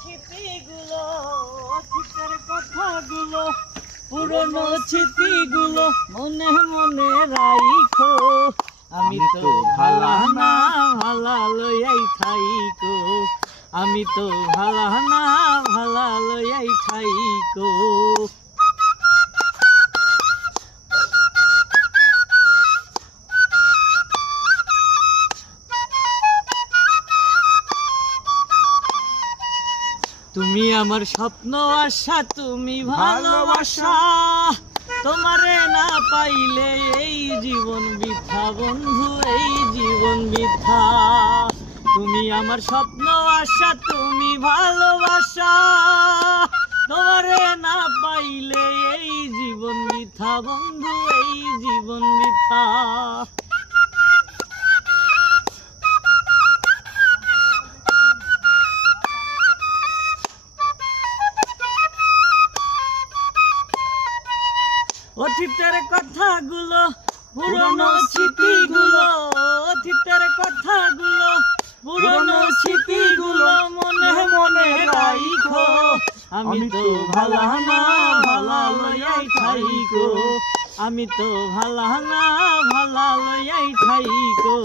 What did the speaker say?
স্মৃতিগুলো, অতীতের কথাগুলো, পুরনো স্মৃতিগুলো মনে মনে রাইখো। আমি তো ভালা না ভালা লইয়াই থাইকো, আমি তো ভালা না ভালা লইয়াই থাইকো। তুমি আমার স্বপ্ন আশা, তুমি ভালোবাসা, তোমারে না পাইলে এই জীবন বৃথা বন্ধু, এই জীবন বৃথা। তুমি আমার স্বপ্ন আশা, তুমি ভালোবাসা, তোমারে না পাইলে এই জীবন বৃথা বন্ধু, এই জীবন বৃথা। অতীতের কথাগুলো, পুরনো স্মৃতিগুলো, অতীতের কথাগুলো, পুরনো স্মৃতিগুলো মনে মনে রাইখো। আমি তো ভালা না ভালা লইয়াই থাইকো, আমি তো ভালা না ভালা লইয়াই থাইকো।